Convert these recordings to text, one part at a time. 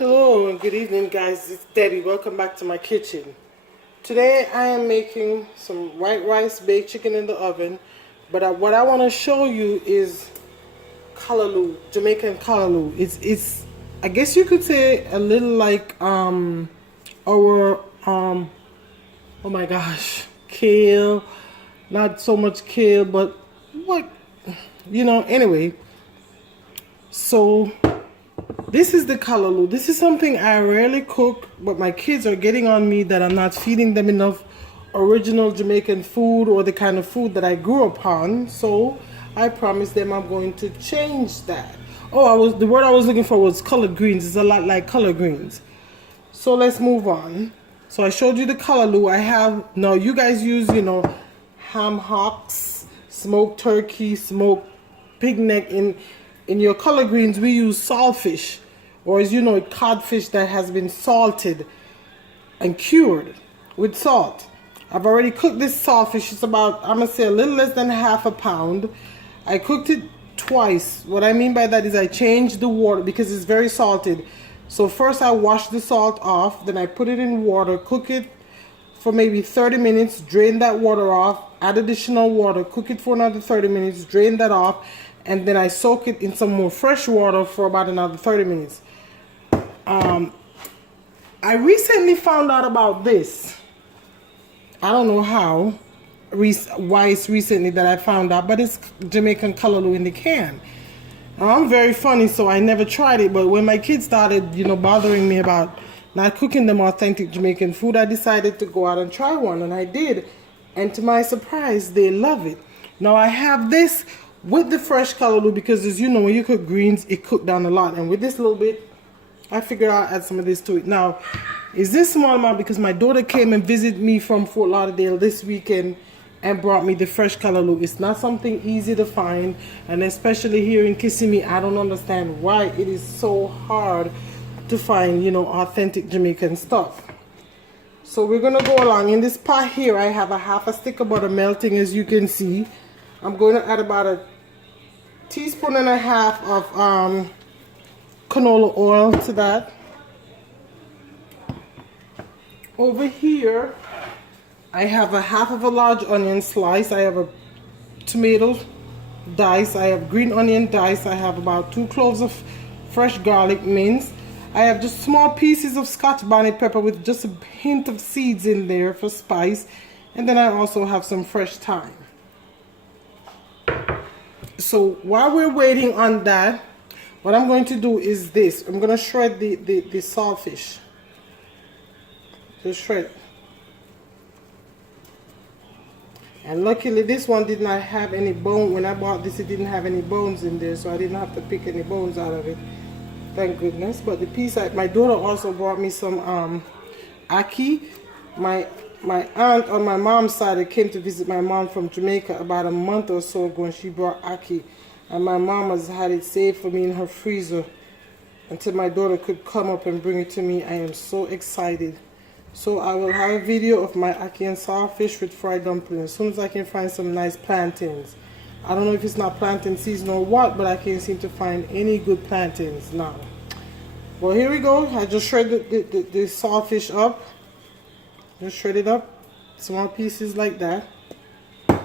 Hello and good evening, guys. It's Debbie. Welcome back to my kitchen. Today I am making some white rice baked chicken in the oven, but what I want to show you is Callaloo, Jamaican Callaloo. It's I guess you could say a little like our oh my gosh, kale. Not so much kale, but what anyway. So this is the Callaloo. This is something I rarely cook, but my kids are getting on me that I'm not feeding them enough original Jamaican food or the kind of food that I grew up on. So I promised them I'm going to change that. Oh, the word I was looking for was collard greens. It's a lot like collard greens. So let's move on. So I showed you the Callaloo. I have now. You guys use ham hocks, smoked turkey, smoked pig neck. In your collard greens, we use saltfish, or as you know, codfish that has been salted and cured with salt. I've already cooked this saltfish. It's about, I'm going to say, a little less than half a pound. I cooked it twice. What I mean by that is I changed the water because it's very salted. So first I wash the salt off, then I put it in water, cook it for maybe 30 minutes, drain that water off, add additional water, cook it for another 30 minutes, drain that off, and then I soak it in some more fresh water for about another 30 minutes. I recently found out about this. I don't know how, why it's recently that I found out, but it's Jamaican Callaloo in the can. I'm very funny, so I never tried it, but when my kids started, bothering me about not cooking them authentic Jamaican food, I decided to go out and try one, and I did. And to my surprise, they love it. Now I have this with the fresh Callaloo because, as you know, when you cook greens, it cooked down a lot. And with this little bit, I figured I'll add some of this to it. Now, is this small amount because my daughter came and visited me from Fort Lauderdale this weekend and brought me the fresh Callaloo. It's not something easy to find, and especially here in Kissimmee, I don't understand why it is so hard to find, authentic Jamaican stuff. So we're gonna go along. In this pot here, I have a half a stick of butter melting, as you can see. I'm going to add about a teaspoon and a half of canola oil to that. Over here, I have a half of a large onion slice. I have a tomato dice. I have green onion dice. I have about 2 cloves of fresh garlic minced. I have just small pieces of Scotch bonnet pepper with just a hint of seeds in there for spice. And then I also have some fresh thyme. So while we're waiting on that, what I'm going to do is this. I'm going to shred the saltfish. Just shred. And luckily this one did not have any bone. When I bought this, it didn't have any bones in there, so I didn't have to pick any bones out of it. Thank goodness. But the piece, my daughter also brought me some ackee. My aunt on my mom's side came to visit my mom from Jamaica about a month or so ago, and she brought ackee. And my mom has had it saved for me in her freezer until my daughter could come up and bring it to me. I am so excited. So I will have a video of my ackee and saltfish with fried dumplings as soon as I can find some nice plantains. I don't know if it's not plantain season or what, but I can't seem to find any good plantains now. Well, here we go. I just shredded the saltfish up. Just shred it up, small pieces like that. I'll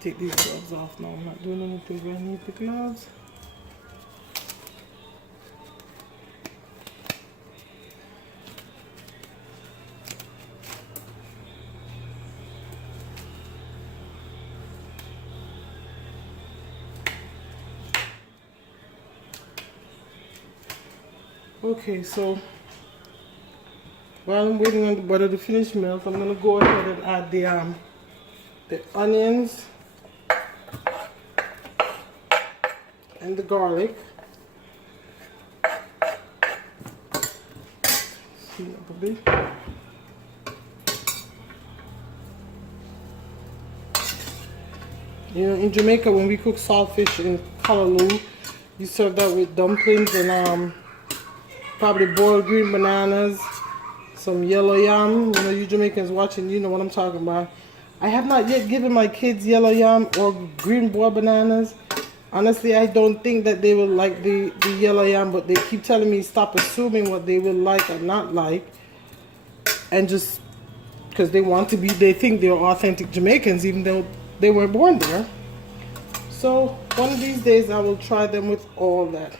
take these gloves off now. I'm not doing anything where I need the gloves. Okay, so while I'm waiting on the butter to finish melt, I'm gonna go ahead and add the onions and the garlic. See up a bit. In Jamaica, when we cook saltfish in Callaloo, you serve that with dumplings and probably boiled green bananas, some yellow yam. You Jamaicans watching, you know what I'm talking about. I have not yet given my kids yellow yam or green boiled bananas. Honestly, I don't think that they will like the yellow yam, but they keep telling me stop assuming what they will like or not like, and just because they want to be, they think they're authentic Jamaicans even though they were born there. So one of these days I will try them with all that.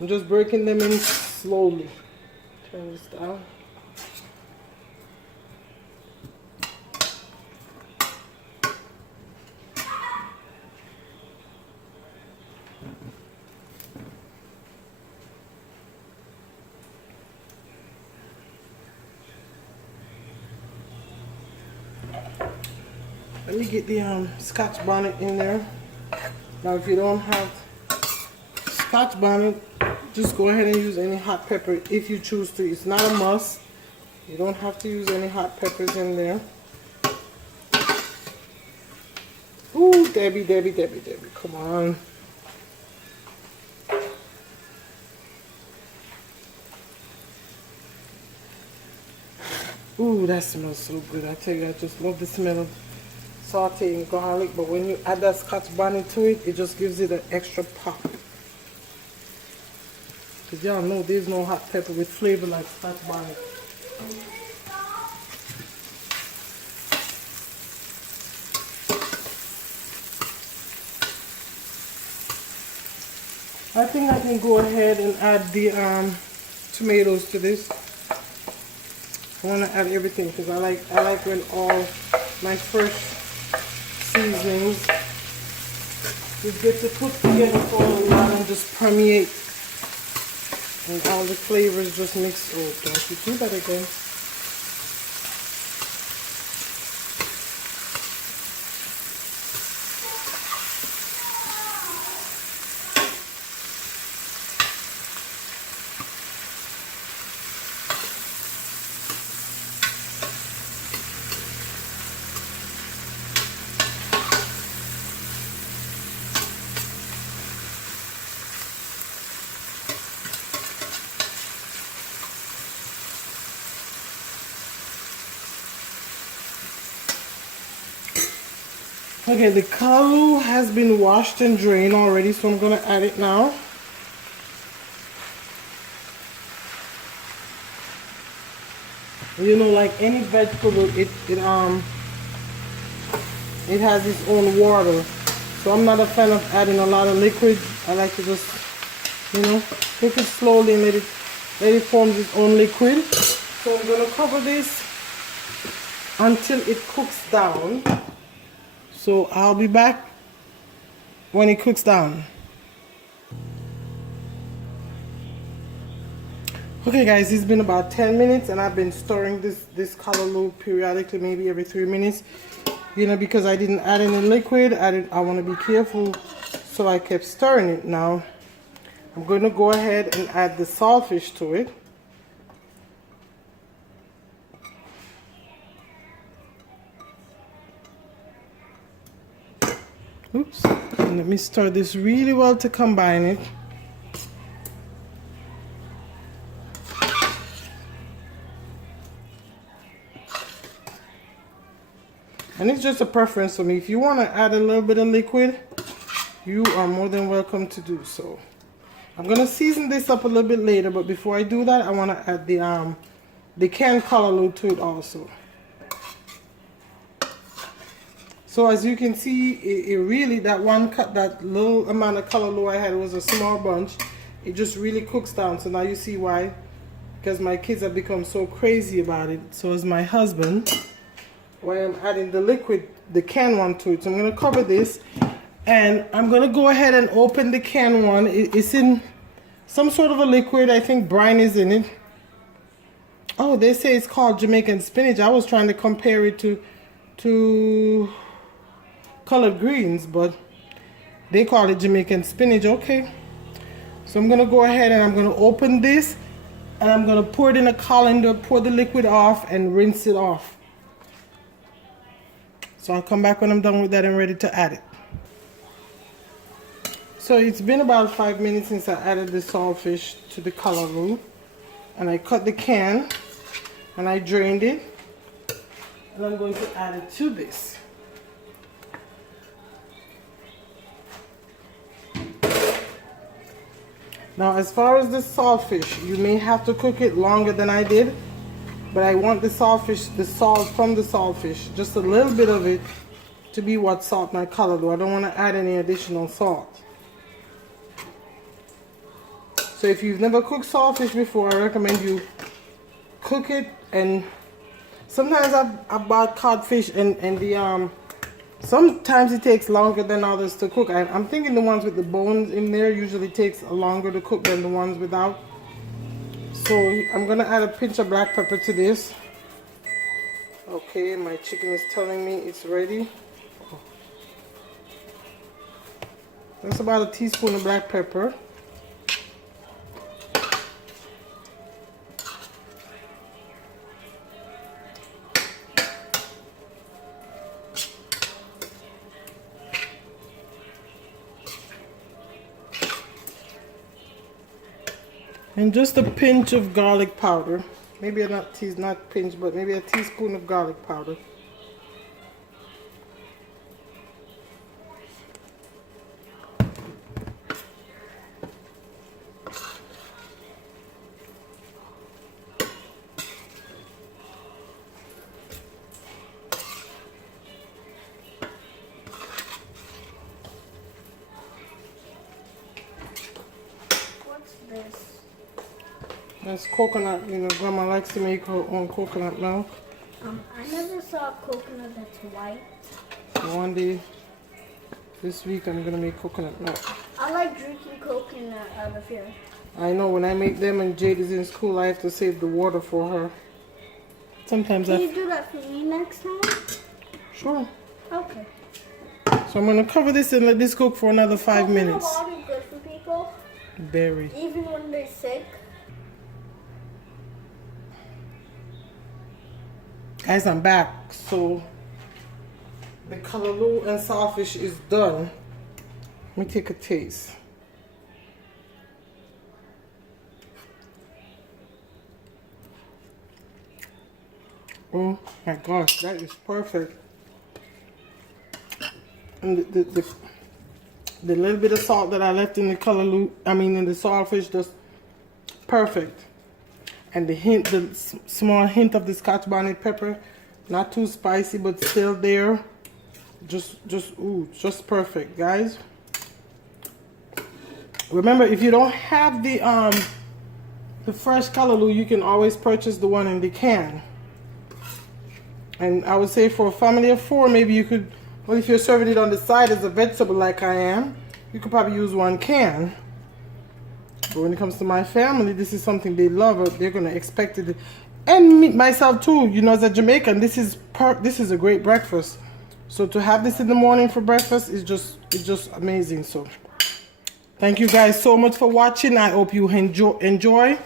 I'm just breaking them in slowly. Turn this down. Let me get the Scotch bonnet in there. Now if you don't have Scotch bonnet, just go ahead and use any hot pepper if you choose to. It's not a must. You don't have to use any hot peppers in there. Ooh, Debbie, Debbie, Debbie, Debbie, come on. Ooh, that smells so good. I tell you, I just love the smell of sauteing garlic, but when you add that Scotch bonnet to it, it just gives it an extra pop. Because y'all know there's no hot pepper with flavor like Scotch bonnet. I think I can go ahead and add the tomatoes to this. I want to add everything because I like when all my fresh seasonings you get to put together for a while and just permeate, and all the flavors just mix. Oh, don't you do that again. Okay, the callaloo has been washed and drained already, so I'm gonna add it now. You know, like any vegetable, it has its own water. So I'm not a fan of adding a lot of liquid. I like to just, you know, cook it slowly and let it form its own liquid. So I'm gonna cover this until it cooks down. So I'll be back when it cooks down. Okay guys, it's been about 10 minutes and I've been stirring this callaloo periodically, maybe every 3 minutes. You know, because I didn't add any liquid, I want to be careful, so I kept stirring it. Now I'm going to go ahead and add the saltfish to it. Oops. And let me stir this really well to combine it. And it's just a preference for me. If you want to add a little bit of liquid, you are more than welcome to do so. I'm going to season this up a little bit later, but before I do that, I want to add the canned callaloo to it also. So as you can see, it really, that little amount of callaloo I had was a small bunch. It just really cooks down. So now you see why. Because my kids have become so crazy about it. So is my husband. Why I'm adding the liquid, the canned one to it. So I'm going to cover this. And I'm going to go ahead and open the canned one. It's in some sort of a liquid. I think brine is in it. Oh, they say it's called Jamaican spinach. I was trying to compare it to colored greens, but they call it Jamaican spinach. Okay, so I'm gonna go ahead and I'm gonna open this and I'm gonna pour it in a colander, pour the liquid off and rinse it off. So I'll come back when I'm done with that and ready to add it. So it's been about 5 minutes since I added the saltfish to the callaloo, and I cut the can and I drained it, and I'm going to add it to this. Now, as far as the saltfish, you may have to cook it longer than I did, but I want the saltfish, the salt from the saltfish, just a little bit of it, to be what salt my callaloo. I don't want to add any additional salt. So if you've never cooked saltfish before, I recommend you cook it. And sometimes I've bought codfish and the sometimes it takes longer than others to cook. I'm thinking the ones with the bones in there usually takes longer to cook than the ones without. So I'm gonna add a pinch of black pepper to this. Okay, my chicken is telling me it's ready. That's about a teaspoon of black pepper. And just a pinch of garlic powder. Maybe not pinch, but maybe a teaspoon of garlic powder. What's this? That's coconut. You know, Grandma likes to make her own coconut milk. I never saw a coconut that's white. So one day, this week, I'm gonna make coconut milk. I like drinking coconut out of here. I know when I make them and Jade is in school, I have to save the water for her. Sometimes Can you do that for me next time? Sure. Okay. So I'm gonna cover this and let this cook for another 5 minutes. Coconut water is good for people, Very. even when they're sick. Guys, I'm back. So the callaloo and saltfish is done. Let me take a taste. Oh my gosh, that is perfect. And the little bit of salt that I left in the callaloo, in the saltfish, just perfect. And the small hint of the Scotch bonnet pepper, not too spicy, but still there. Just perfect, guys. Remember, if you don't have the fresh callaloo, you can always purchase the one in the can. And I would say for a family of 4, maybe you could, well, if you're serving it on the side as a vegetable like I am, you could probably use 1 can. But when it comes to my family, this is something they love. They're gonna expect it, and me, myself too. You know, as a Jamaican, this is a great breakfast. So to have this in the morning for breakfast is just amazing. So thank you guys so much for watching. I hope you enjoy.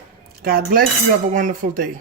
God bless you. Have a wonderful day.